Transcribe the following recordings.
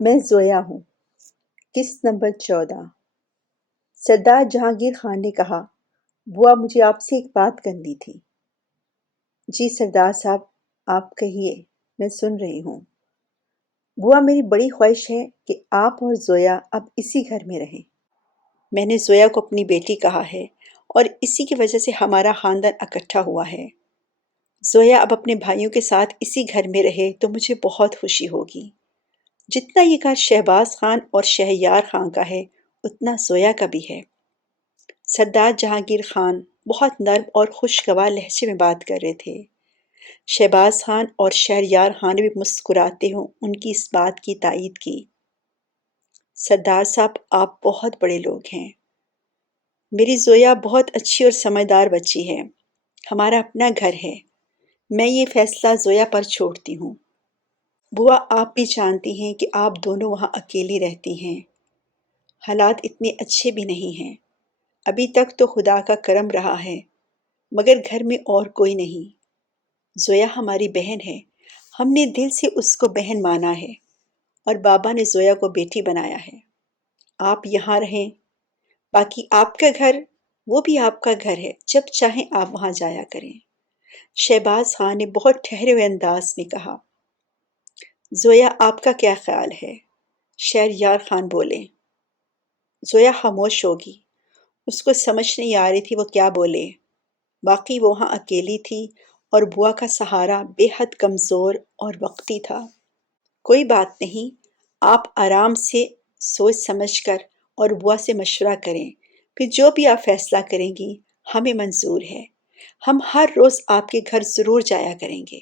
میں زویا ہوں۔ قسط نمبر 14۔ سردار جہانگیر خان نے کہا، بوا مجھے آپ سے ایک بات کرنی تھی۔ جی سردار صاحب، آپ کہیے، میں سن رہی ہوں۔ بوا میری بڑی خواہش ہے کہ آپ اور زویا اب اسی گھر میں رہیں۔ میں نے زویا کو اپنی بیٹی کہا ہے اور اسی کی وجہ سے ہمارا خاندان اکٹھا ہوا ہے۔ زویا اب اپنے بھائیوں کے ساتھ اسی گھر میں رہے تو مجھے بہت خوشی ہوگی۔ جتنا یہ گھر شہباز خان اور شہریار خان کا ہے اتنا زویا کا بھی ہے۔ سردار جہانگیر خان بہت نرم اور خوشگوار لہجے میں بات کر رہے تھے۔ شہباز خان اور شہریار خان نے بھی مسکراتے ہوئے ان کی اس بات کی تائید کی۔ سردار صاحب، آپ بہت بڑے لوگ ہیں۔ میری زویا بہت اچھی اور سمجھدار بچی ہے۔ ہمارا اپنا گھر ہے۔ میں یہ فیصلہ زویا پر چھوڑتی ہوں۔ بوا آپ بھی جانتی ہیں کہ آپ دونوں وہاں اکیلی رہتی ہیں۔ حالات اتنے اچھے بھی نہیں ہیں۔ ابھی تک تو خدا کا کرم رہا ہے، مگر گھر میں اور کوئی نہیں۔ زویا ہماری بہن ہے۔ ہم نے دل سے اس کو بہن مانا ہے اور بابا نے زویا کو بیٹی بنایا ہے۔ آپ یہاں رہیں، باقی آپ کا گھر، وہ بھی آپ کا گھر ہے، جب چاہیں آپ وہاں جایا کریں۔ شہباز خان نے بہت ٹھہرے ہوئے انداز میں کہا۔ زویا، آپ کا کیا خیال ہے؟ شہریار خان بولے۔ زویا خاموش ہوگی۔ اس کو سمجھ نہیں آ رہی تھی وہ کیا بولے۔ باقی وہ وہاں اکیلی تھی اور بوا کا سہارا بے حد کمزور اور وقتی تھا۔ کوئی بات نہیں، آپ آرام سے سوچ سمجھ کر اور بوا سے مشورہ کریں، پھر جو بھی آپ فیصلہ کریں گی ہمیں منظور ہے۔ ہم ہر روز آپ کے گھر ضرور جایا کریں گے۔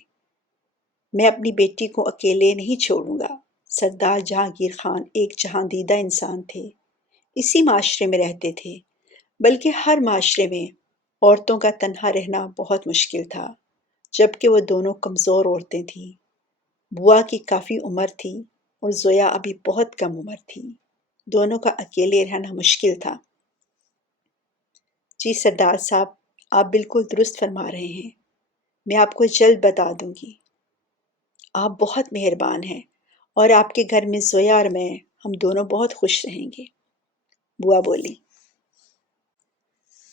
میں اپنی بیٹی کو اکیلے نہیں چھوڑوں گا۔ سردار جہانگیر خان ایک جہاندیدہ انسان تھے۔ اسی معاشرے میں رہتے تھے، بلکہ ہر معاشرے میں عورتوں کا تنہا رہنا بہت مشکل تھا، جبکہ وہ دونوں کمزور عورتیں تھیں۔ بوا کی کافی عمر تھی اور زویا ابھی بہت کم عمر تھی۔ دونوں کا اکیلے رہنا مشکل تھا۔ جی سردار صاحب، آپ بالکل درست فرما رہے ہیں۔ میں آپ کو جلد بتا دوں گی۔ آپ بہت مہربان ہیں اور آپ کے گھر میں زویا اور میں، ہم دونوں بہت خوش رہیں گے، بوا بولی۔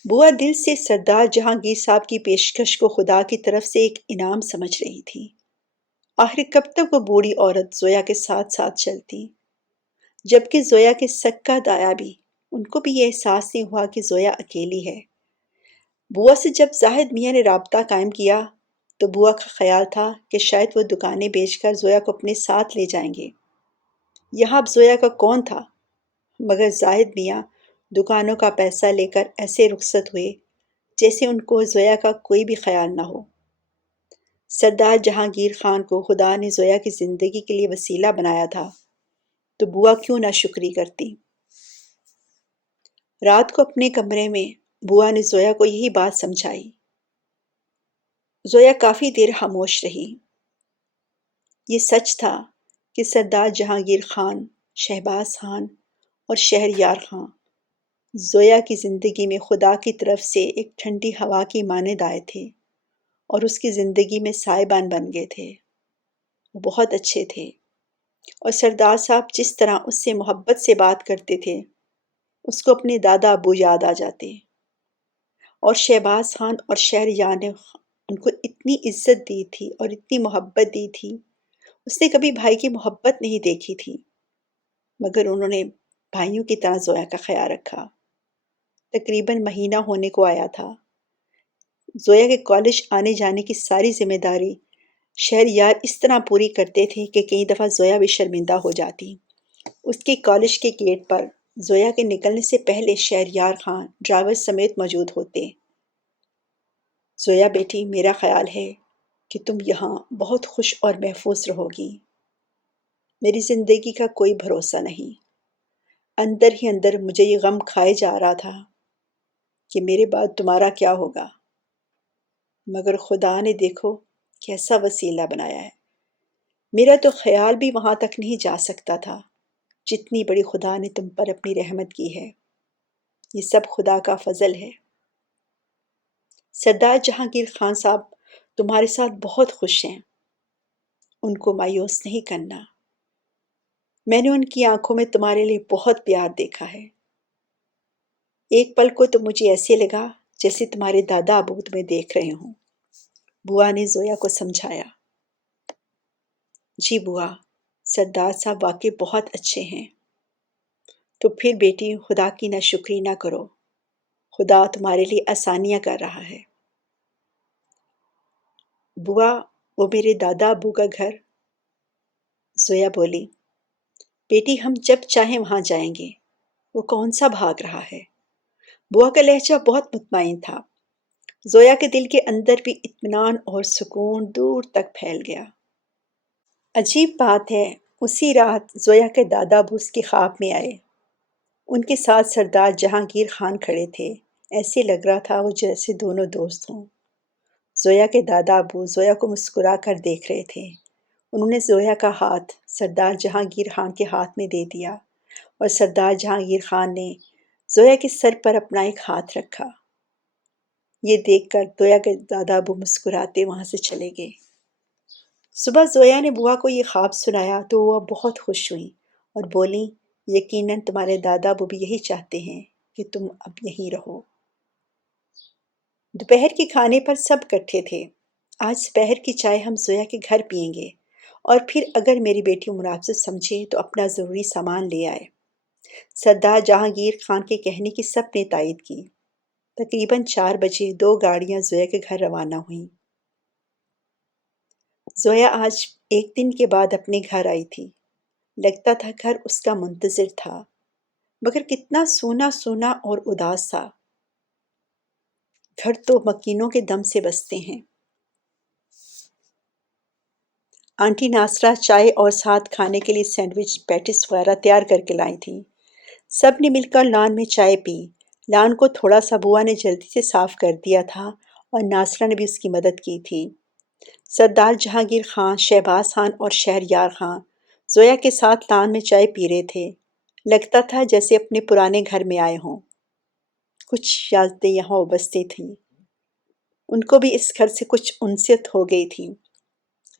بوا دل سے سردار جہانگیر صاحب کی پیشکش کو خدا کی طرف سے ایک انعام سمجھ رہی تھی۔ آخر کب تک وہ بوڑھی عورت زویا کے ساتھ ساتھ چلتی؟ جبکہ زویا کے سکا دایا بھی، ان کو بھی یہ احساس نہیں ہوا کہ زویا اکیلی ہے۔ بوا سے جب زاہد میاں نے رابطہ قائم کیا تو بوا کا خیال تھا کہ شاید وہ دکانیں بیچ کر زویا کو اپنے ساتھ لے جائیں گے۔ یہاں اب زویا کا کون تھا؟ مگر زاہد میاں دکانوں کا پیسہ لے کر ایسے رخصت ہوئے جیسے ان کو زویا کا کوئی بھی خیال نہ ہو۔ سردار جہانگیر خان کو خدا نے زویا کی زندگی کے لیے وسیلہ بنایا تھا، تو بوا کیوں نہ شکری کرتی۔ رات کو اپنے کمرے میں بوا نے زویا کو یہی بات سمجھائی۔ زویا کافی دیر خاموش رہی۔ یہ سچ تھا کہ سردار جہانگیر خان، شہباز خان اور شہریار خان زویا کی زندگی میں خدا کی طرف سے ایک ٹھنڈی ہوا کی مانند آئے تھے اور اس کی زندگی میں سائبان بن گئے تھے۔ وہ بہت اچھے تھے اور سردار صاحب جس طرح اس سے محبت سے بات کرتے تھے اس کو اپنے دادا ابو یاد آ جاتے، اور شہباز خان اور شہریار نے ان کو اتنی عزت دی تھی اور اتنی محبت دی تھی۔ اس نے کبھی بھائی کی محبت نہیں دیکھی تھی، مگر انہوں نے بھائیوں کی طرح زویا کا خیال رکھا۔ تقریباً مہینہ ہونے کو آیا تھا۔ زویا کے کالج آنے جانے کی ساری ذمہ داری شہریار اس طرح پوری کرتے تھے کہ کئی دفعہ زویا بھی شرمندہ ہو جاتی۔ اس کے کالج کے گیٹ پر زویا کے نکلنے سے پہلے شہریار خان ڈرائیور سمیت موجود ہوتے۔ زویا بیٹی، میرا خیال ہے کہ تم یہاں بہت خوش اور محفوظ رہو گی۔ میری زندگی کا کوئی بھروسہ نہیں۔ اندر ہی اندر مجھے یہ غم کھائے جا رہا تھا کہ میرے بعد تمہارا کیا ہوگا، مگر خدا نے دیکھو کیسا وسیلہ بنایا ہے۔ میرا تو خیال بھی وہاں تک نہیں جا سکتا تھا جتنی بڑی خدا نے تم پر اپنی رحمت کی ہے۔ یہ سب خدا کا فضل ہے۔ سردار جہانگیر خان صاحب تمہارے ساتھ بہت خوش ہیں، ان کو مایوس نہیں کرنا۔ میں نے ان کی آنکھوں میں تمہارے لیے بہت پیار دیکھا ہے۔ ایک پل کو تو مجھے ایسے لگا جیسے تمہارے دادا ابو تمہیں دیکھ رہے ہوں۔ بوا نے زویا کو سمجھایا۔ جی بوا، سردار صاحب واقعی بہت اچھے ہیں۔ تو پھر بیٹی خدا کی ناشکری نہ کرو، خدا تمہارے لیے آسانیاں کر رہا ہے۔ بوا، وہ میرے دادا ابو کا گھر؟ زویا بولی۔ بیٹی ہم جب چاہیں وہاں جائیں گے، وہ کون سا بھاگ رہا ہے؟ بوا کا لہجہ بہت مطمئن تھا۔ زویا کے دل کے اندر بھی اطمینان اور سکون دور تک پھیل گیا۔ عجیب بات ہے، اسی رات زویا کے دادا ابو اس کے خواب میں آئے۔ ان کے ساتھ سردار جہانگیر خان کھڑے تھے۔ ایسے لگ رہا تھا وہ جیسے دونوں دوست ہوں۔ زویا کے دادا ابو زویا کو مسکرا کر دیکھ رہے تھے۔ انہوں نے زویا کا ہاتھ سردار جہانگیر خان کے ہاتھ میں دے دیا اور سردار جہانگیر خان نے زویا کے سر پر اپنا ایک ہاتھ رکھا۔ یہ دیکھ کر زویا کے دادا ابو مسکراتے وہاں سے چلے گئے۔ صبح زویا نے بوا کو یہ خواب سنایا تو وہ بہت خوش ہوئی اور بولی، یقیناً تمہارے دادا ابو بھی یہی چاہتے ہیں کہ تم اب یہیں رہو۔ دوپہر کے کھانے پر سب اکٹھے تھے۔ آج دوپہر کی چائے ہم زویا کے گھر پئیں گے اور پھر اگر میری بیٹی مناسب سمجھے تو اپنا ضروری سامان لے آئے۔ سردار جہانگیر خان کے کہنے کی سب نے تائید کی۔ تقریباً 4 بجے 2 گاڑیاں زویا کے گھر روانہ ہوئیں۔ زویا آج ایک دن کے بعد اپنے گھر آئی تھی۔ لگتا تھا گھر اس کا منتظر تھا، مگر کتنا سونا سونا اور اداس تھا۔ گھر تو مکینوں کے دم سے بستے ہیں۔ آنٹی ناصرہ چائے اور ساتھ کھانے کے لیے سینڈوچ، پیٹس وغیرہ تیار کر کے لائی تھیں۔ سب نے مل کر لان میں چائے پی۔ لان کو تھوڑا سا بوا نے جلدی سے صاف کر دیا تھا اور ناصرہ نے بھی اس کی مدد کی تھی۔ سردار جہانگیر خان، شہباز خان اور شہریار خان زویا کے ساتھ لان میں چائے پی رہے تھے۔ لگتا تھا جیسے اپنے پرانے گھر میں آئے ہوں۔ کچھ یادیں یہاں ابستی تھیں۔ ان کو بھی اس گھر سے کچھ انست ہو گئی تھی۔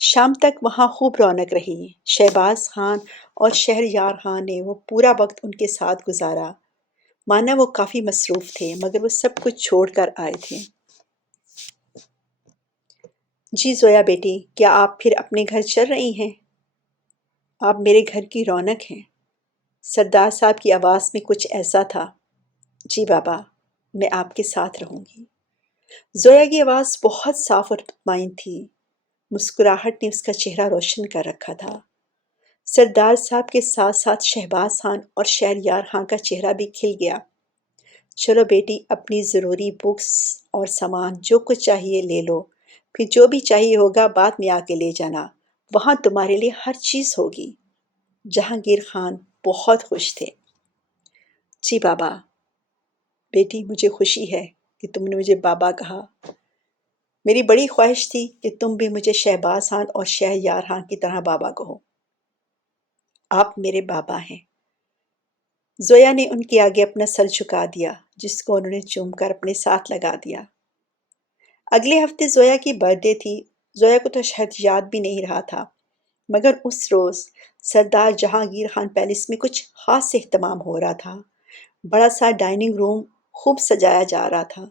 شام تک وہاں خوب رونق رہی۔ شہباز خان اور شہریار خان نے وہ پورا وقت ان کے ساتھ گزارا۔ مانا وہ کافی مصروف تھے مگر وہ سب کچھ چھوڑ کر آئے تھے۔ جی زویا بیٹی، کیا آپ پھر اپنے گھر چل رہی ہیں؟ آپ میرے گھر کی رونق ہیں۔ سردار صاحب کی آواز میں کچھ ایسا تھا۔ جی بابا، میں آپ کے ساتھ رہوں گی۔ زویا کی آواز بہت صاف اور مطمئن تھی۔ مسکراہٹ نے اس کا چہرہ روشن کر رکھا تھا۔ سردار صاحب کے ساتھ ساتھ شہباز خان اور شہریار خان کا چہرہ بھی کھل گیا۔ چلو بیٹی، اپنی ضروری بکس اور سامان جو کچھ چاہیے لے لو، پھر جو بھی چاہیے ہوگا بعد میں آ کے لے جانا، وہاں تمہارے لیے ہر چیز ہوگی۔ جہانگیر خان بہت خوش تھے۔ جی بابا۔ بیٹی، مجھے خوشی ہے کہ تم نے مجھے بابا کہا۔ میری بڑی خواہش تھی کہ تم بھی مجھے شہباز خان اور شہریار خان کی طرح بابا کہو۔ آپ میرے بابا ہیں۔ زویا نے ان کے آگے اپنا سر جھکا دیا، جس کو انہوں نے چوم کر اپنے ساتھ لگا دیا۔ اگلے ہفتے زویا کی برتھ ڈے تھی۔ زویا کو تو شاید یاد بھی نہیں رہا تھا، مگر اس روز سردار جہانگیر خان پیلس میں کچھ خاص اہتمام ہو رہا تھا۔ بڑا سا ڈائننگ روم خوب سجایا جا رہا تھا۔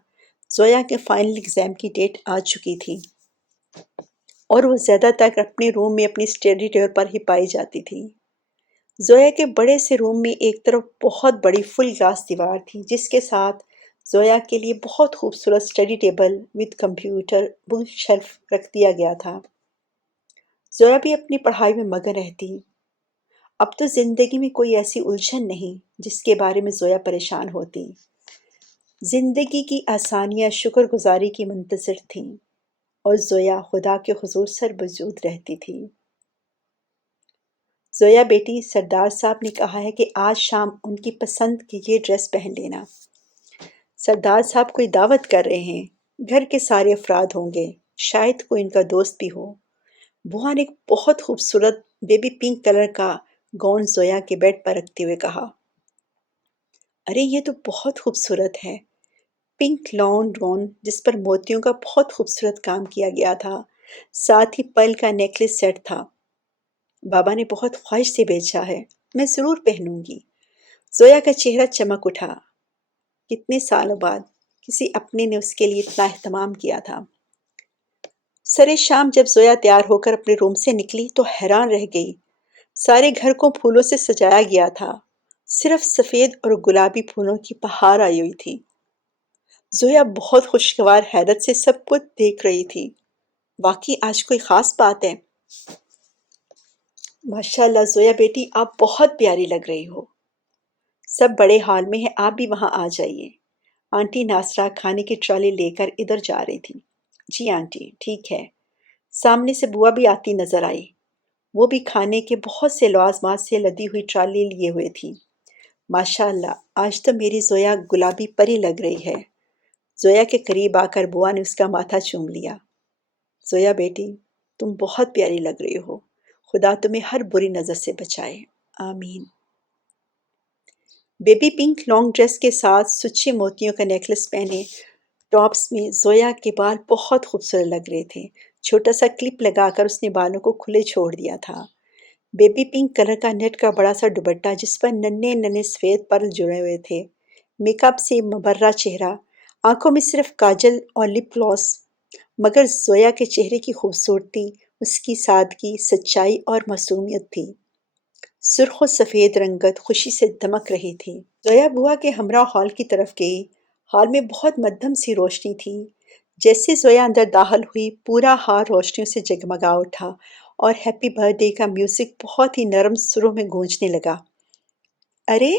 زویا کے فائنل ایگزام کی ڈیٹ آ چکی تھی اور وہ زیادہ تر اپنے روم میں اپنی اسٹڈی ٹیبل پر ہی پائی جاتی تھی۔ زویا کے بڑے سے روم میں ایک طرف بہت بڑی فل گلاس دیوار تھی، جس کے ساتھ زویا کے لیے بہت خوبصورت study table with computer book shelf رکھ دیا گیا تھا۔ زویا بھی اپنی پڑھائی میں مگن رہتی۔ اب تو زندگی میں کوئی ایسی الجھن نہیں جس کے بارے میں زویا پریشان ہوتی۔ زندگی کی آسانیاں شکر گزاری کی منتظر تھیں اور زویا خدا کے حضور سربجود رہتی تھی۔ زویا بیٹی، سردار صاحب نے کہا ہے کہ آج شام ان کی پسند کی یہ ڈریس پہن لینا۔ سردار صاحب کوئی دعوت کر رہے ہیں، گھر کے سارے افراد ہوں گے، شاید کوئی ان کا دوست بھی ہو۔ بوا نے ایک بہت خوبصورت بیبی پنک کلر کا گاؤن زویا کے بیڈ پر رکھتے ہوئے کہا۔ ارے یہ تو بہت خوبصورت ہے۔ پنک لان گاؤن جس پر موتیوں کا بہت خوبصورت کام کیا گیا تھا، ساتھ ہی پرل کا نیکلس سیٹ تھا۔ بابا نے بہت خواہش سے بیچا ہے۔ میں ضرور پہنوں گی۔ زویا کا چہرہ چمک اٹھا۔ کتنے سالوں بعد کسی اپنے نے اس کے لیے اتنا اہتمام کیا تھا۔ سرے شام جب زویا تیار ہو کر اپنے روم سے نکلی تو حیران رہ گئی۔ سارے گھر کو پھولوں سے سجایا گیا تھا، صرف سفید اور گلابی پھولوں کی بہار آئی ہوئی تھی۔ زویا بہت خوشگوار حیرت سے سب کچھ دیکھ رہی تھی۔ واقعی آج کوئی خاص بات ہے؟ ماشاءاللہ زویا بیٹی، آپ بہت پیاری لگ رہی ہو۔ سب بڑے حال میں ہیں، آپ بھی وہاں آ جائیے۔ آنٹی ناصرہ کھانے کی ٹرالی لے کر ادھر جا رہی تھی۔ جی آنٹی، ٹھیک ہے۔ سامنے سے بوا بھی آتی نظر آئی۔ وہ بھی کھانے کے بہت سے لوازمات سے لدی ہوئی ٹرالی لیے ہوئے تھی۔ ماشاءاللہ، آج تو میری زویا گلابی پری لگ رہی ہے۔ زویا کے قریب آ کر بوا نے اس کا ماتھا چوم لیا۔ زویا بیٹی، تم بہت پیاری لگ رہی ہو۔ خدا تمہیں ہر بری نظر سے بچائے، آمین۔ بیبی پنک لانگ ڈریس کے ساتھ سچے موتیوں کا نیکلس پہنے ٹاپس میں زویا کے بال بہت خوبصورت لگ رہے تھے۔ چھوٹا سا کلپ لگا کر اس نے بالوں کو کھلے چھوڑ دیا تھا۔ بیبی پنک کلر کا نیٹ کا بڑا سا دوپٹہ جس پر ننھے ننھے سفید پرل جڑے ہوئے تھے، میک اپ سے مبرہ چہرہ، آنکھوں میں صرف کاجل اور لپ گلوس، مگر زویا کے چہرے کی خوبصورتی اس کی سادگی، سچائی اور معصومیت تھی۔ سرخ و سفید رنگت خوشی سے دمک رہی تھی۔ زویا بوا کے ہمراہ ہال کی طرف گئی۔ ہال میں بہت مدھم سی روشنی تھی۔ جیسے زویا اندر داخل ہوئی، پورا ہال روشنیوں سے جگمگا اٹھا اور ہیپی برتھ ڈے کا میوزک بہت ہی نرم سروں میں گونجنے لگا۔ ارے!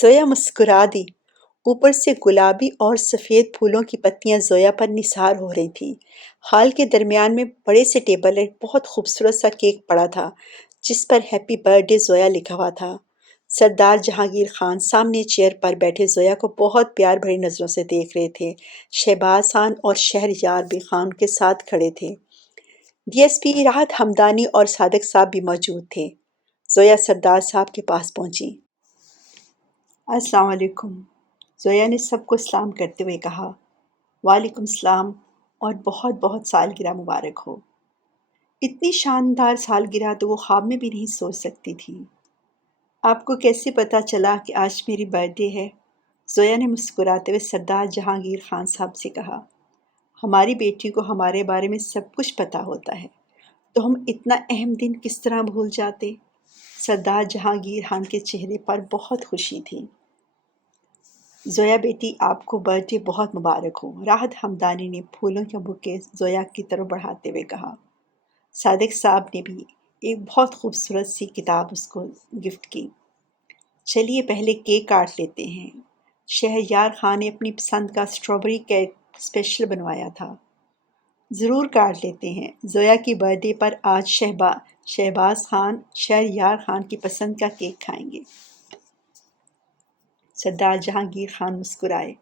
زویا مسکرا دی۔ اوپر سے گلابی اور سفید پھولوں کی پتیاں زویا پر نثار ہو رہی تھیں۔ ہال کے درمیان میں بڑے سے ٹیبل ایک بہت خوبصورت سا کیک پڑا تھا جس پر ہیپی برتھ ڈے زویا لکھا ہوا تھا۔ سردار جہانگیر خان سامنے چیئر پر بیٹھے زویا کو بہت پیار بھری نظروں سے دیکھ رہے تھے۔ شہباز خان اور شہریار بھی خان کے ساتھ کھڑے تھے۔ ڈی ایس پی راحت ہمدانی اور صادق صاحب بھی موجود تھے۔ زویا سردار صاحب کے پاس پہنچی۔ السلام علیکم۔ زویا نے سب کو سلام کرتے ہوئے کہا۔ وعلیکم السلام اور بہت بہت سالگرہ مبارک ہو۔ اتنی شاندار سالگرہ تو وہ خواب میں بھی نہیں سوچ سکتی تھی۔ آپ کو کیسے پتہ چلا کہ آج میری برتھ ڈے ہے؟ زویا نے مسکراتے ہوئے سردار جہانگیر خان صاحب سے کہا۔ ہماری بیٹی کو ہمارے بارے میں سب کچھ پتہ ہوتا ہے، تو ہم اتنا اہم دن کس طرح بھول جاتے؟ سردار جہانگیر خان کے چہرے پر بہت خوشی تھی۔ زویا بیٹی، آپ کو برتھ ڈے بہت مبارک ہو، راحت ہمدانی نے پھولوں کے بکے زویا کی طرف بڑھاتے ہوئے کہا۔ صادق صاحب نے بھی ایک بہت خوبصورت سی کتاب اس کو گفٹ کی۔ چلیے پہلے کیک کاٹ لیتے ہیں۔ شہریار خان نے اپنی پسند کا اسٹرابری کیک اسپیشل بنوایا تھا۔ ضرور کاٹ لیتے ہیں۔ زویا کی برتھ ڈے پر آج شہباز خان شہریار خان کی پسند کا کیک کھائیں گے۔ سردار جہانگیر خان مسکرائے۔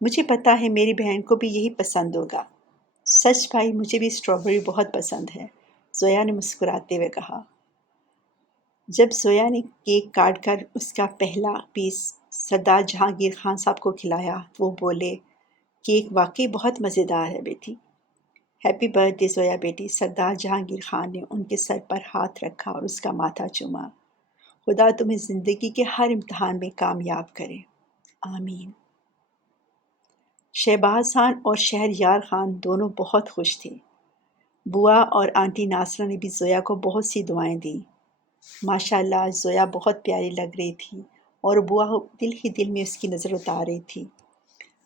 مجھے پتا ہے میری بہن کو بھی یہی پسند ہوگا۔ سچ بھائی، مجھے بھی اسٹرابری بہت پسند ہے، زویا نے مسکراتے ہوئے کہا۔ جب زویا نے کیک کاٹ کر اس کا پہلا پیس سردار جہانگیر خان صاحب کو کھلایا تو وہ بولے، کیک واقعی بہت مزیدار ہے بیٹی۔ ہیپی برتھ ڈے زویا بیٹی۔ سردار جہانگیر خان نے ان کے سر پر ہاتھ رکھا اور اس کا ماتھا چوما۔ خدا تمہیں زندگی کے ہر امتحان میں کامیاب کرے، آمین۔ شہباز خان اور شہریار خان دونوں بہت خوش تھے۔ بوا اور آنٹی ناصرہ نے بھی زویا کو بہت سی دعائیں دیں۔ ماشاءاللہ آج زویا بہت پیاری لگ رہی تھی اور بوا دل ہی دل میں اس کی نظر اتار رہی تھی۔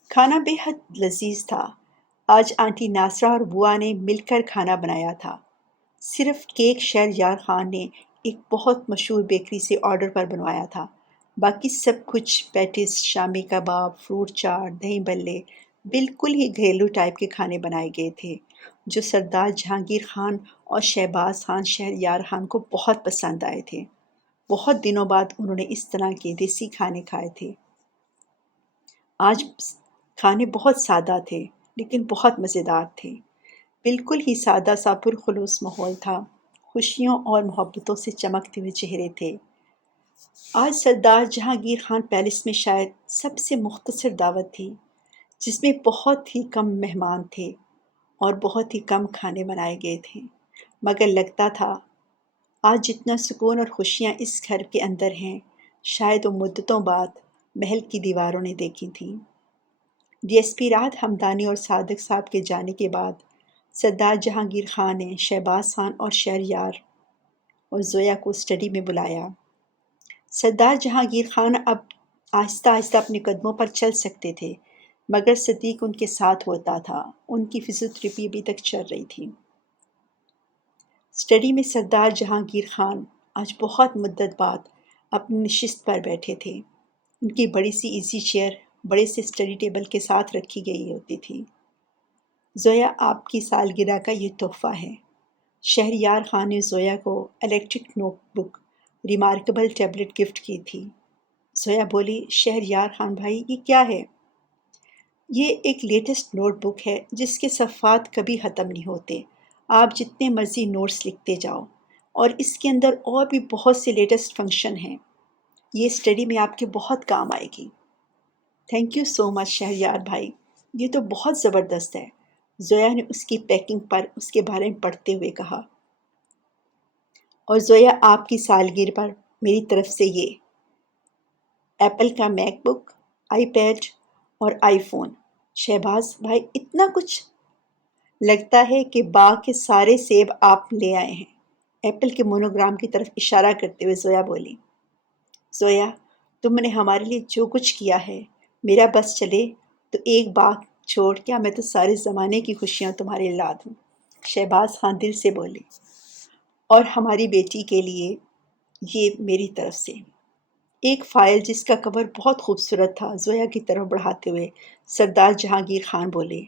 کھانا بے حد لذیذ تھا۔ آج آنٹی ناصرہ اور بوا نے مل کر کھانا بنایا تھا۔ صرف کیک شہریار خان نے ایک بہت مشہور بیکری سے آرڈر پر بنوایا تھا۔ باقی سب کچھ پیٹیز، شامی کباب، فروٹ چاٹ، دہی بلے، بالکل ہی گھریلو ٹائپ کے کھانے بنائے گئے تھے جو سردار جہانگیر خان اور شہباز خان شہریار خان کو بہت پسند آئے تھے۔ بہت دنوں بعد انہوں نے اس طرح کے دیسی کھانے کھائے تھے۔ آج کھانے بہت سادہ تھے لیکن بہت مزیدار تھے۔ بالکل ہی سادہ سا پرخلوص ماحول تھا۔ خوشیوں اور محبتوں سے چمکتے ہوئے چہرے تھے۔ آج سردار جہانگیر خان پیلس میں شاید سب سے مختصر دعوت تھی جس میں بہت ہی کم مہمان تھے اور بہت ہی کم کھانے بنائے گئے تھے، مگر لگتا تھا آج جتنا سکون اور خوشیاں اس گھر کے اندر ہیں، شاید وہ مدتوں بعد محل کی دیواروں نے دیکھی تھیں۔ ڈی ایس پی رات ہمدانی اور صادق صاحب کے جانے کے بعد سردار جہانگیر خان نے شہباز خان اور شہریار اور زویا کو اسٹڈی میں بلایا۔ سردار جہانگیر خان اب آہستہ آہستہ اپنے قدموں پر چل سکتے تھے، مگر صدیق ان کے ساتھ ہوتا تھا۔ ان کی فزیوتھراپی ابھی تک چل رہی تھی۔ اسٹڈی میں سردار جہانگیر خان آج بہت مدت بعد اپنی نشست پر بیٹھے تھے۔ ان کی بڑی سی ایزی چیئر بڑے سے اسٹڈی ٹیبل کے ساتھ رکھی گئی ہوتی تھی۔ زویا، آپ کی سالگرہ کا یہ تحفہ ہے۔ شہریار خان نے زویا کو electric note book remarkable tablet gift کی تھی۔ زویا بولی، شہریار خان بھائی، یہ کیا ہے؟ یہ ایک لیٹسٹ نوٹ بک ہے جس کے صفحات کبھی ختم نہیں ہوتے۔ آپ جتنے مرضی نوٹس لکھتے جاؤ، اور اس کے اندر اور بھی بہت سے لیٹسٹ فنکشن ہیں۔ یہ اسٹڈی میں آپ کے بہت کام آئے گی۔ تھینک یو سو مچ شہریار بھائی، یہ تو بہت زبردست ہے۔ زویا نے اس کی پیکنگ پر اس کے بارے میں پڑھتے ہوئے کہا۔ اور زویا، آپ کی سالگرہ پر میری طرف سے یہ ایپل کا میک بک، آئی پیڈ اور آئی فون۔ شہباز بھائی، اتنا کچھ؟ لگتا ہے کہ باغ کے سارے سیب آپ لے آئے ہیں۔ ایپل کے مونوگرام کی طرف اشارہ کرتے ہوئے زویا بولی۔ زویا، تم نے ہمارے لیے جو کچھ کیا ہے، میرا بس چلے تو ایک باغ چھوڑ کیا میں تو سارے زمانے کی خوشیاں تمہارے لا دوں۔ شہباز خان دل سے بولے۔ اور ہماری بیٹی کے لیے یہ میری طرف سے ایک فائل جس کا کور بہت خوبصورت تھا، زویا کی طرف بڑھاتے ہوئے سردار جہانگیر خان بولے۔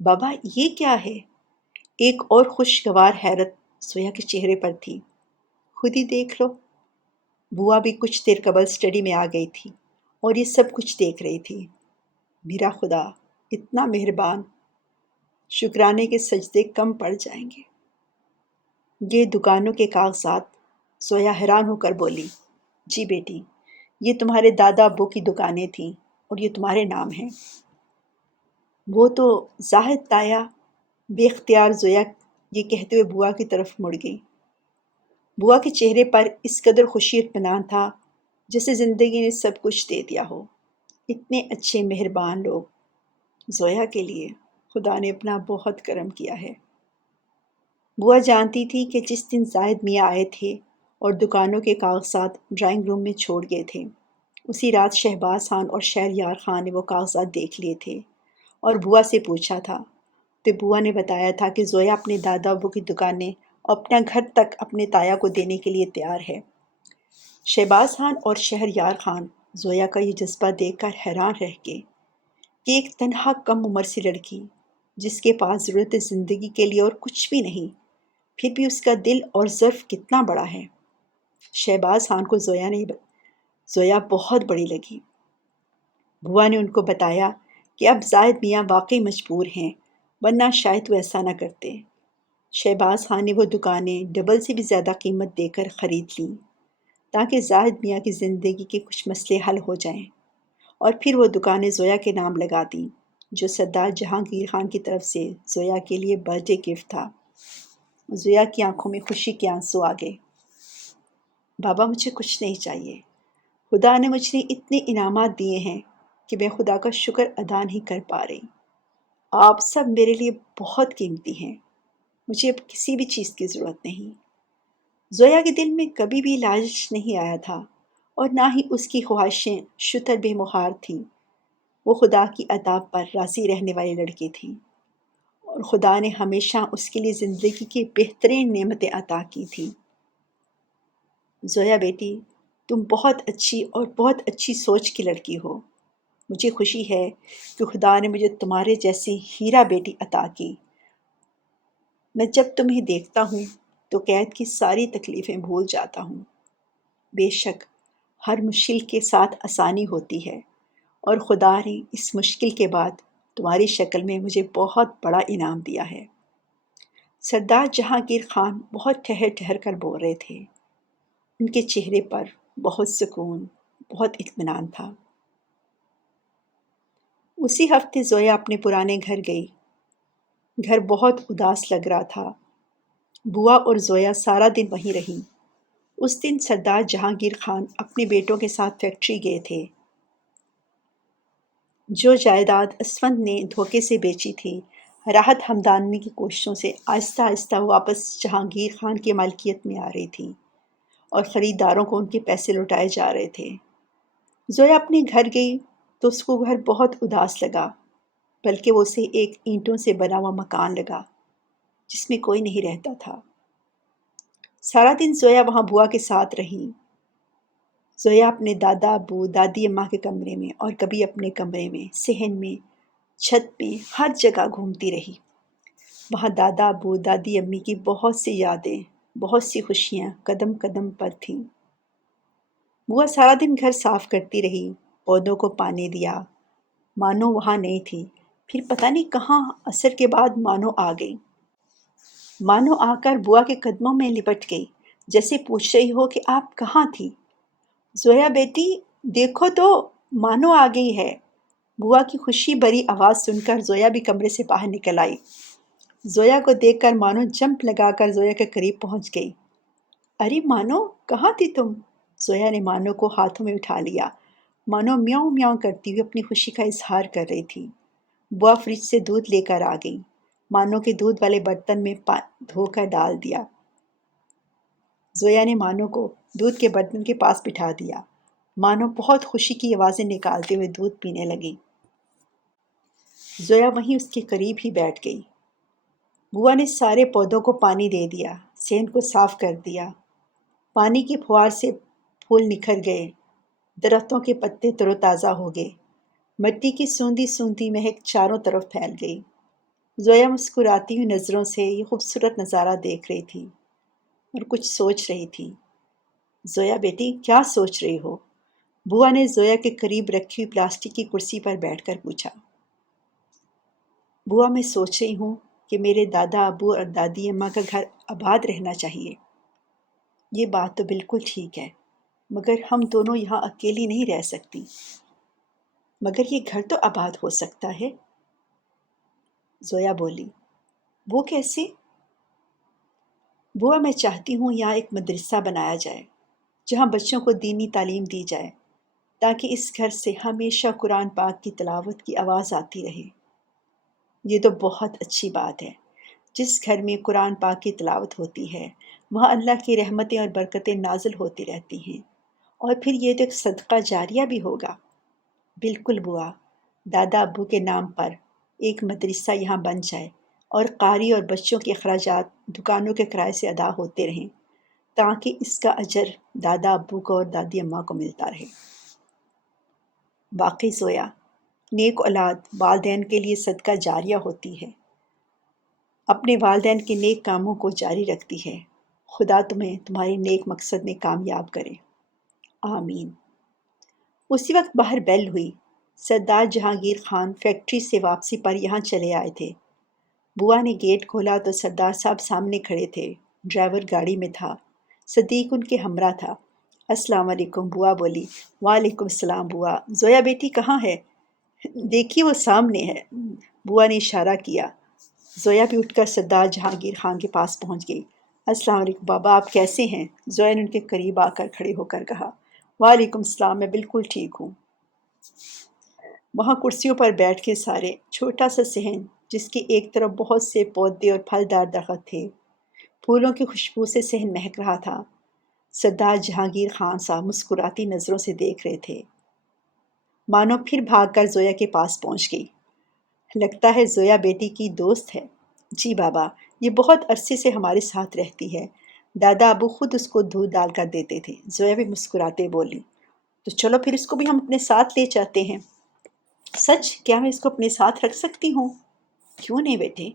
بابا، یہ کیا ہے؟ ایک اور خوشگوار حیرت زویا کے چہرے پر تھی۔ خود ہی دیکھ لو۔ بوا بھی کچھ دیر قبل اسٹڈی میں آ گئی تھی اور یہ سب کچھ دیکھ رہی تھی۔ میرا خدا اتنا مہربان، شکرانے کے سجدے کم پڑ جائیں گے۔ یہ دکانوں کے کاغذات؟ زویا حیران ہو کر بولی۔ جی بیٹی، یہ تمہارے دادا ابو کی دکانیں تھیں اور یہ تمہارے نام ہیں۔ وہ تو زاہد تایا، بے اختیار زویا یہ کہتے ہوئے بوا کی طرف مڑ گئی۔ بوا کے چہرے پر اس قدر خوشی اطمینان تھا جیسے زندگی نے سب کچھ دے دیا ہو۔ اتنے اچھے مہربان لوگ۔ زویا کے لیے خدا نے اپنا بہت کرم کیا ہے۔ بوا جانتی تھی کہ جس دن زاہد میاں آئے تھے اور دکانوں کے کاغذات ڈرائنگ روم میں چھوڑ گئے تھے، اسی رات شہباز خان اور شہریار خان نے وہ کاغذات دیکھ لیے تھے اور بوا سے پوچھا تھا، تو بوا نے بتایا تھا کہ زویا اپنے دادا ابو کی دکانیں اور اپنا گھر تک اپنے تایا کو دینے کے لیے تیار ہے۔ شہباز خان اور شہریار خان زویا کا یہ جذبہ دیکھ کر حیران رہ گئے کہ ایک تنہا کم عمر سی لڑکی جس کے پاس ضرورت زندگی کے لیے اور کچھ بھی نہیں، پھر بھی اس کا دل اور ظرف کتنا بڑا ہے۔ شہباز خان کو زویا بہت بڑی لگی۔ بوا نے ان کو بتایا کہ اب زاہد میاں واقعی مجبور ہیں، ورنہ شاید وہ ایسا نہ کرتے۔ شہباز خان نے وہ دکانیں ڈبل سے بھی زیادہ قیمت دے کر خرید لیں تاکہ زاہد میاں کی زندگی کے کچھ مسئلے حل ہو جائیں، اور پھر وہ دکانیں زویا کے نام لگا دیں، جو سردار جہانگیر خان کی طرف سے زویا کے لیے برتھ ڈے گفٹ تھا۔ زویا کی آنکھوں میں خوشی کے آنسو آ گئے۔ بابا، مجھے کچھ نہیں چاہیے۔ خدا نے مجھے اتنے انعامات دیے ہیں کہ میں خدا کا شکر ادا نہیں کر پا رہی۔ آپ سب میرے لیے بہت قیمتی ہیں، مجھے اب کسی بھی چیز کی ضرورت نہیں۔ زویا کے دل میں کبھی بھی لالچ نہیں آیا تھا، اور نہ ہی اس کی خواہشیں شتر بے مہار تھیں۔ وہ خدا کی عطا پر راضی رہنے والی لڑکی تھی، اور خدا نے ہمیشہ اس کے لیے زندگی کی بہترین نعمتیں عطا کی تھیں۔ زویا بیٹی، تم بہت اچھی اور بہت اچھی سوچ کی لڑکی ہو۔ مجھے خوشی ہے کہ خدا نے مجھے تمہارے جیسی ہیرا بیٹی عطا کی۔ میں جب تمہیں دیکھتا ہوں تو قید کی ساری تکلیفیں بھول جاتا ہوں۔ بے شک ہر مشکل کے ساتھ آسانی ہوتی ہے، اور خدا نے اس مشکل کے بعد تمہاری شکل میں مجھے بہت بڑا انعام دیا ہے۔ سردار جہانگیر خان بہت ٹھہر ٹھہر کر بول رہے تھے۔ ان کے چہرے پر بہت سکون، بہت اطمینان تھا۔ اسی ہفتے زویا اپنے پرانے گھر گئی۔ گھر بہت اداس لگ رہا تھا۔ بوا اور زویا سارا دن وہیں رہیں۔ اس دن سردار جہانگیر خان اپنے بیٹوں کے ساتھ فیکٹری گئے تھے۔ جو جائیداد اسفند نے دھوکے سے بیچی تھی، راحت ہمدانی کی کوششوں سے آہستہ آہستہ واپس جہانگیر خان کی مالکیت میں آ رہی تھی اور خریداروں کو ان کے پیسے لوٹائے جا رہے تھے۔ زویا اپنے گھر گئی تو اس کو گھر بہت اداس لگا، بلکہ وہ اسے ایک اینٹوں سے بنا ہوا مکان لگا جس میں کوئی نہیں رہتا تھا۔ سارا دن زویا وہاں بوا کے ساتھ رہی۔ زویا اپنے دادا ابو دادی اماں کے کمرے میں اور کبھی اپنے کمرے میں، صحن میں، چھت پہ، ہر جگہ گھومتی رہی۔ وہاں دادا ابو دادی امی کی بہت سی یادیں، بہت سی خوشیاں قدم قدم پر تھیں۔ بوا سارا دن گھر صاف کرتی رہی، پودوں کو پانی دیا۔ مانو وہاں نہیں تھی، پھر پتہ نہیں کہاں عصر کے بعد مانو آ گئی۔ مانو آ کر بوا کے قدموں میں لپٹ گئی، جیسے پوچھ رہی ہو کہ آپ کہاں تھی؟ زویا بیٹی دیکھو تو، مانو آ گئی ہے۔ بوا کی خوشی بھری آواز سن کر زویا بھی کمرے سے باہر نکل آئی۔ زویا کو دیکھ کر مانو جمپ لگا کر زویا کے قریب پہنچ گئی۔ ارے مانو، کہاں تھی تم؟ زویا نے مانو کو ہاتھوں میں اٹھا لیا۔ مانو میاؤں میاؤں کرتی ہوئی اپنی خوشی کا اظہار کر رہی تھی۔ بوا فریج سے دودھ لے کر آ گئی۔ مانو کے دودھ والے برتن میں دھو کر ڈال دیا۔ زویا نے مانو کو دودھ کے برتن کے پاس بٹھا دیا۔ مانو بہت خوشی کی آوازیں نکالتے ہوئے دودھ پینے لگی۔ زویا وہیں اس کے قریب ہی بیٹھ گئی۔ بوا نے سارے پودوں کو پانی دے دیا، صحن کو صاف کر دیا۔ پانی کی پھوار سے پھول نکھر گئے، درختوں کے پتے تر و تازہ ہو گئے، مٹی کی سوندھی سوندھی مہک چاروں طرف پھیل گئی۔ زویا مسکراتی ہوئی نظروں سے یہ خوبصورت نظارہ دیکھ رہی تھی اور کچھ سوچ رہی تھی۔ زویا بیٹی کیا سوچ رہی ہو؟ بوا نے زویا کے قریب رکھی ہوئی پلاسٹک کی کرسی پر بیٹھ کر پوچھا۔ بوا میں سوچ رہی ہوں کہ میرے دادا ابو اور دادی اماں کا گھر آباد رہنا چاہیے۔ یہ بات تو بالکل ٹھیک ہے، مگر ہم دونوں یہاں اکیلی نہیں رہ سکتی۔ مگر یہ گھر تو آباد ہو سکتا ہے، زویا بولی۔ وہ کیسے؟ بوا میں چاہتی ہوں یہاں ایک مدرسہ بنایا جائے جہاں بچوں کو دینی تعلیم دی جائے، تاکہ اس گھر سے ہمیشہ قرآن پاک کی تلاوت کی آواز آتی رہے۔ یہ تو بہت اچھی بات ہے۔ جس گھر میں قرآن پاک کی تلاوت ہوتی ہے، وہاں اللہ کی رحمتیں اور برکتیں نازل ہوتی رہتی ہیں، اور پھر یہ تو ایک صدقہ جاریہ بھی ہوگا۔ بالکل بوا، دادا ابو کے نام پر ایک مدرسہ یہاں بن جائے اور قاری اور بچوں کے اخراجات دکانوں کے کرائے سے ادا ہوتے رہیں، تاکہ اس کا اجر دادا ابو کو اور دادی اماں کو ملتا رہے۔ واقعی زویا، نیک اولاد والدین کے لیے صدقہ جاریہ ہوتی ہے، اپنے والدین کے نیک کاموں کو جاری رکھتی ہے۔ خدا تمہیں تمہارے نیک مقصد میں کامیاب کرے، آمین۔ اسی وقت باہر بیل ہوئی۔ سردار جہانگیر خان فیکٹری سے واپسی پر یہاں چلے آئے تھے۔ بوا نے گیٹ کھولا تو سردار صاحب سامنے کھڑے تھے۔ ڈرائیور گاڑی میں تھا، صدیق ان کے ہمراہ تھا۔ السلام علیکم، بوا بولی۔ وعلیکم السلام بوا۔ زویا بیٹی کہاں ہے؟ دیکھیے وہ سامنے ہے، بوا نے اشارہ کیا۔ زویا بھی اٹھ کر سردار جہانگیر خان کے پاس پہنچ گئی۔ السلام علیکم بابا، آپ کیسے ہیں؟ زویا نے ان کے قریب آ کر کھڑے ہو کر کہا۔ وعلیکم السلام، میں بالکل ٹھیک ہوں۔ وہاں کرسیوں پر بیٹھ کے سارے، چھوٹا سا صحن جس کی ایک طرف بہت سے پودے اور پھلدار درخت تھے، پھولوں کی خوشبو سے صحن مہک رہا تھا۔ سردار جہانگیر خان صاحب مسکراتی نظروں سے دیکھ رہے تھے۔ مانو پھر بھاگ کر زویا کے پاس پہنچ گئی۔ لگتا ہے زویا بیٹی کی دوست ہے۔ جی بابا، یہ بہت عرصے سے ہمارے ساتھ رہتی ہے، دادا ابو خود اس کو دودھ ڈال کر دیتے تھے۔ زویا بھی مسکراتے بولی۔ تو چلو پھر اس کو بھی ہم اپنے ساتھ لے جاتے ہیں۔ سچ؟ کیا میں اس کو اپنے ساتھ رکھ سکتی ہوں؟ کیوں نہیں بیٹے،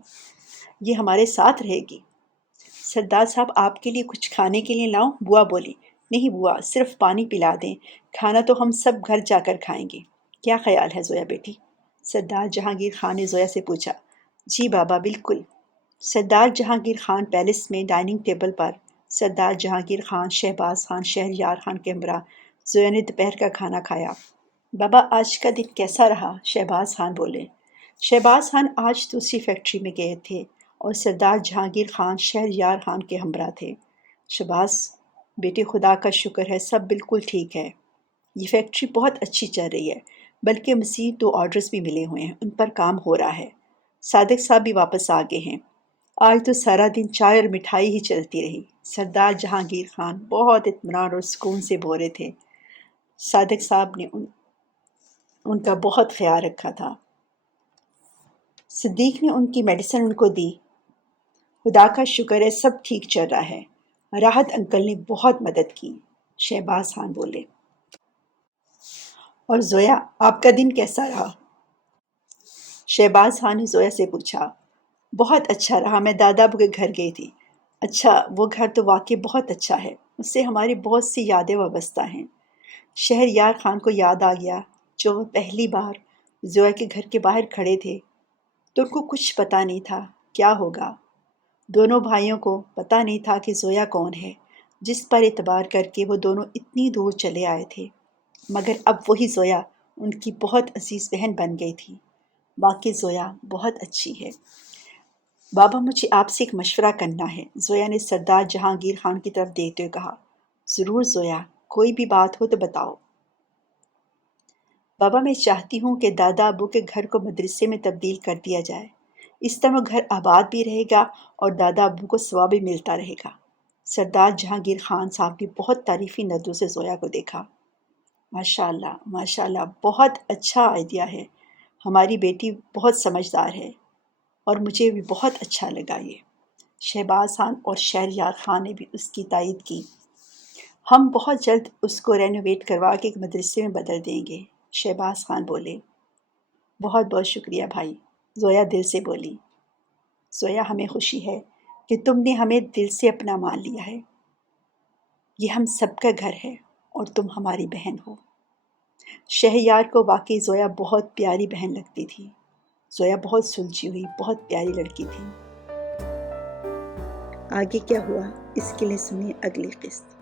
یہ ہمارے ساتھ رہے گی۔ سردار صاحب آپ کے لیے کچھ کھانے کے لیے لاؤں؟ بوا بولی۔ نہیں بوا، صرف پانی پلا دیں، کھانا تو ہم سب گھر جا کر کھائیں گے۔ کیا خیال ہے زویا بیٹی؟ سردار جہانگیر خان نے زویا سے پوچھا۔ جی بابا بالکل۔ سردار جہانگیر خان پیلس میں ڈائننگ ٹیبل پر سردار جہانگیر خان، شہباز خان، شہریار خان کے ہمراہ زویا نے دوپہر کا کھانا کھایا۔ بابا آج کا دن کیسا رہا؟ شہباز خان بولے۔ شہباز خان آج دوسری فیکٹری میں گئے تھے اور سردار جہانگیر خان شہریار خان کے ہمراہ تھے۔ شہباز بیٹے خدا کا شکر ہے سب بالکل ٹھیک ہے، یہ فیکٹری بہت اچھی چل رہی ہے، بلکہ مزید 2 آرڈرز بھی ملے ہوئے ہیں، ان پر کام ہو رہا ہے۔ صادق صاحب بھی واپس آ گئے ہیں۔ آج تو سارا دن چائے اور مٹھائی ہی چلتی رہی۔ سردار جہانگیر خان بہت اطمینان اور سکون سے بول رہے تھے۔ صادق صاحب نے ان کا بہت خیال رکھا تھا۔ صدیق نے ان کی میڈیسن ان کو دی۔ خدا کا شکر ہے سب ٹھیک چل رہا ہے، راحت انکل نے بہت مدد کی، شہباز خان بولے۔ اور زویا، آپ کا دن کیسا رہا؟ شہباز خان نے زویا سے پوچھا۔ بہت اچھا رہا، میں دادا ابو کے گھر گئی تھی۔ اچھا، وہ گھر تو واقعی بہت اچھا ہے، اس سے ہماری بہت سی یادیں وابستہ ہیں۔ شہریار خان کو یاد آ گیا جو وہ پہلی بار زویا کے گھر کے باہر کھڑے تھے تو ان کو کچھ پتہ نہیں تھا کیا ہوگا۔ دونوں بھائیوں کو پتہ نہیں تھا کہ زویا کون ہے جس پر اعتبار کر کے وہ دونوں اتنی دور چلے آئے تھے، مگر اب وہی زویا ان کی بہت عزیز بہن بن گئی تھی۔ واقعی زویا بہت اچھی ہے۔ بابا مجھے آپ سے ایک مشورہ کرنا ہے، زویا نے سردار جہانگیر خان کی طرف دیکھتے ہوئے کہا۔ ضرور زویا، کوئی بھی بات ہو تو بتاؤ۔ بابا میں چاہتی ہوں کہ دادا ابو کے گھر کو مدرسے میں تبدیل کر دیا جائے، اس طرح وہ گھر آباد بھی رہے گا اور دادا ابو کو ثواب بھی ملتا رہے گا۔ سردار جہانگیر خان صاحب نے بہت تعریفی نظروں سے زویا کو دیکھا۔ ماشاءاللہ، بہت اچھا آئیڈیا ہے، ہماری بیٹی بہت سمجھدار ہے اور مجھے بھی بہت اچھا لگا یہ۔ شہباز خان اور شہریار خان نے بھی اس کی تائید کی۔ ہم بہت جلد اس کو رینوویٹ کروا کے ایک مدرسے میں بدل دیں گے، شہباز خان بولے۔ بہت بہت شکریہ بھائی، زویا دل سے بولی۔ زویا، ہمیں خوشی ہے کہ تم نے ہمیں دل سے اپنا مان لیا ہے، یہ ہم سب کا گھر ہے اور تم ہماری بہن ہو۔ شہریار کو واقعی زویا بہت پیاری بہن لگتی تھی۔ زویا بہت سلجھی ہوئی، بہت پیاری لڑکی تھی۔ آگے کیا ہوا اس کے لیے سنیے اگلی قسط۔